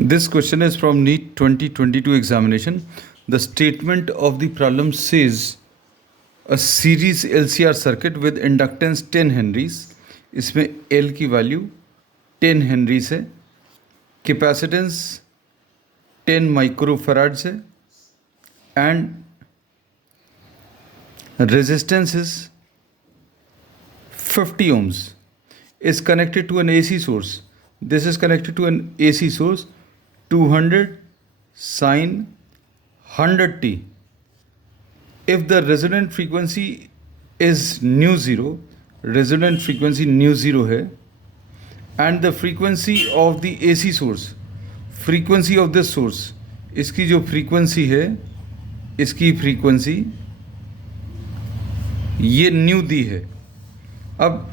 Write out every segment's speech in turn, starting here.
This question is from NEET 2022 examination. The statement of the problem says a series LCR circuit with inductance 10 henries, इसमें L की value 10 henries है, capacitance 10 माइक्रोफैराड्स है and resistance is 50 ohms, is connected to an AC source. This is connected to an AC source 200 sin 100t. If the resonant frequency is nu zero, resonant frequency nu zero है, and the frequency of the AC source, frequency of this source, इसकी जो frequency है, इसकी frequency ये new दी है. अब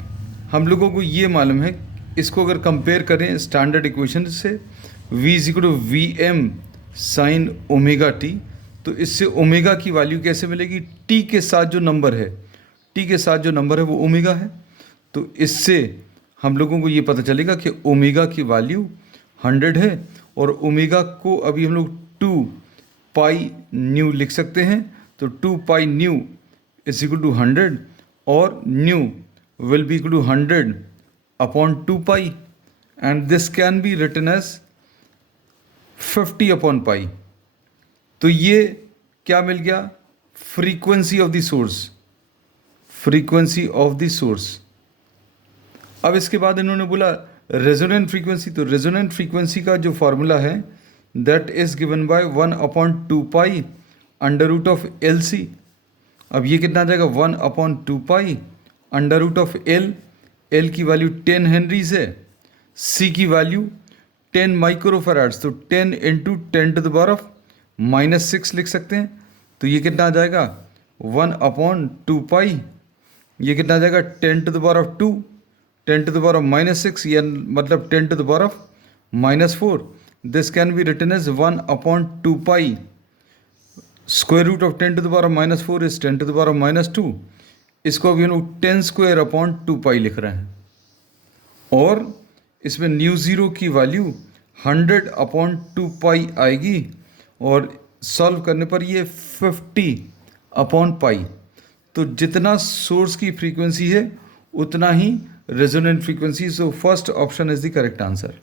हम लोगों को ये मालूम है, इसको अगर कंपेयर करें स्टैंडर्ड इक्वेशन से v is equal to v m sine omega t, तो इससे ओमेगा की वैल्यू कैसे मिलेगी? t के साथ जो नंबर है, t के साथ जो नंबर है वो ओमेगा है. तो इससे हम लोगों को ये पता चलेगा कि ओमेगा की वैल्यू 100 है और ओमेगा को अभी हम लोग 2 पाई न्यू लिख सकते हैं. तो 2 pi nu is equal to 100 or nu will be equal to 100 upon 2 pi, and this can be written as 50 upon pi. तो ये क्या मिल गया? Frequency of the source, frequency of the source. अब इसके बाद इन्होंने बोला रेजोनेंट फ्रीक्वेंसी. तो रेजोनेंट फ्रीक्वेंसी का जो फॉर्मूला है that is given by 1 upon 2 pi under root of L C. अब ये कितना आ जाएगा? 1 upon 2 pi under root of L. L की वैल्यू 10 हेनरीज है, सी की वैल्यू 10 माइक्रोफैराड्स, तो 10 into 10 to the power of -6 लिख सकते हैं. तो ये कितना आ जाएगा? 1 अपॉन 2 पाई, ये कितना आ जाएगा? 10 to the power of 2, 10 to the power of -6, या मतलब 10 to the power of -4. This can be written as 1 upon 2 pi. Square root of 10 to the power of -4 is 10 to the power of -2. इसको अभी हम लोग 10 square upon 2 पाई लिख रहे हैं, और इसमें न्यू ज़ीरो की वैल्यू 100 अपॉन 2 पाई आएगी, और सॉल्व करने पर ये 50 अपॉन पाई. तो जितना सोर्स की फ्रीक्वेंसी है उतना ही resonant frequency. So first option is the correct answer.